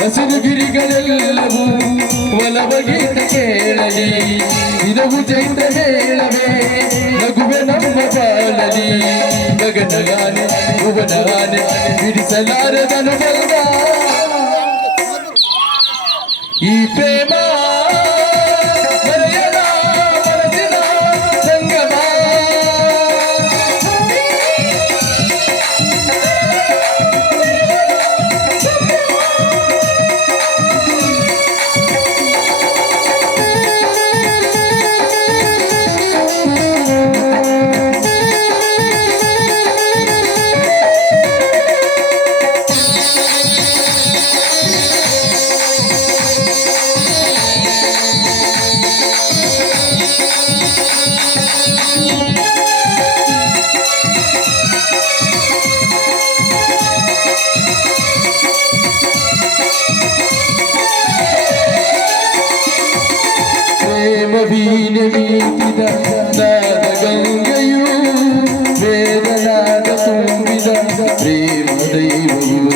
ಹಸಿರು ಗಿರಿಗಳೆಲ್ಲವೂ ಒಲವಗೀತ ಕೇಳಲಿ ಇದವು ಚೈತ ಹೇಳವೇ ನಗುವೆ ನಮ್ಮ ಬಾಳಲಿ ಗಗನಗಾನೆ ಭುವನಗಾನೆ ಬಿಡಿಸಲಾರದನು ಬಂದ ಈ ಪ್ರೇಮ ವೀಣೆ ಮೀಟಿದ ನಾದ ಗಂಗೆಯೂ ವೇದನಾದ ತುಂಬಿದ ಪ್ರೇಮ ದೈವವು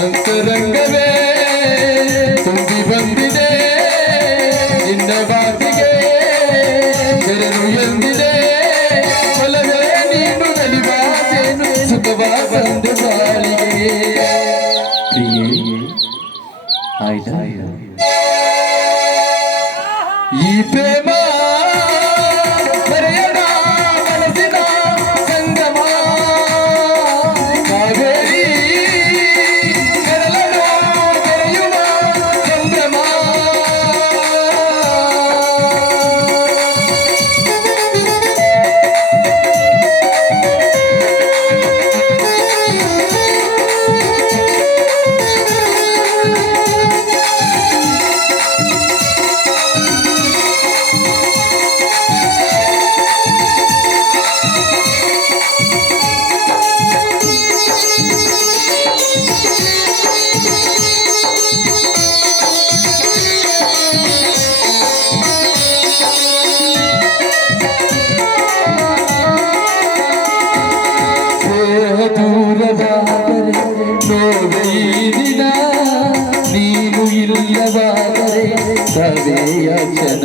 ಅಂತರಂಗವೇ ತುಂಬಿ ಬಂದಿದೆ ನಿನ್ನ ಬಾತಿಗೆ ಶರಣು ಎಂದಿದೆ ಒಲವೇ ನೀನು ನಲಿವಾದೇನು ಸುಖವಾ ಬಂದು ಬಾಳಿಗೆ ಪ್ರಿಯೇ ಆಯ್ತಾ ಈ ಪ್ರೇಮ ಮರೆಯದ ಮನಸ್ಸಿನ ಸಂಗಮ ಕಾವೇರಿ ಕಡಲನ್ನು ಕರೆಯುವ ಸಂಭ್ರಮ ನೋವೀದಿನ ನೀನು ಇಲ್ಲವಾದರೆ ಸವೆಯ ಜನ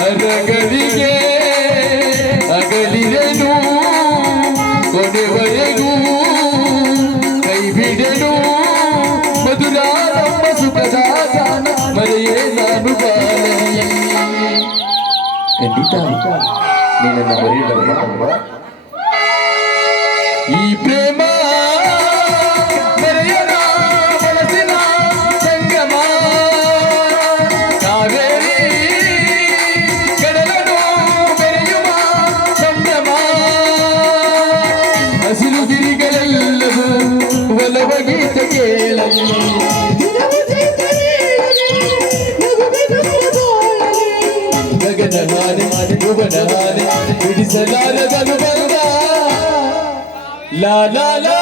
ಅರಗಳಿಗೆ ಅಗಲಿರನು ಕೊನೆವರೆಗೂ ಬಿಡೆನು ಮಧುರಾರಂಭ ಸುಖದ ಗಾನ ಮರೆಯೇ ನಾನು ಬಾಳಲಿ ಖಂಡಿತ ನೀನನ್ನು ಮರೆಯಲಮ್ಮ ಈ ಪ್ರೇಮ ಮರೆಯದ ಮನಸ್ಸಿನ ಸಂಗಮ ಕಾವೇರಿ ಕಡಲನ್ನು ಬೆರೆಯುವ ಸಂಭ್ರಮ ಹಸಿರು ಗಿರಿಗಳೆಲ್ಲವೂ ಒಲವಗೀತ ಕೇಳಲಿ ಗಗನಗಾನೆ ಭುವನಗಾನೆ ಬಿಡಿಸಲಾರದನು ಬಂದ ಲಾ ಲಾ ಲಾ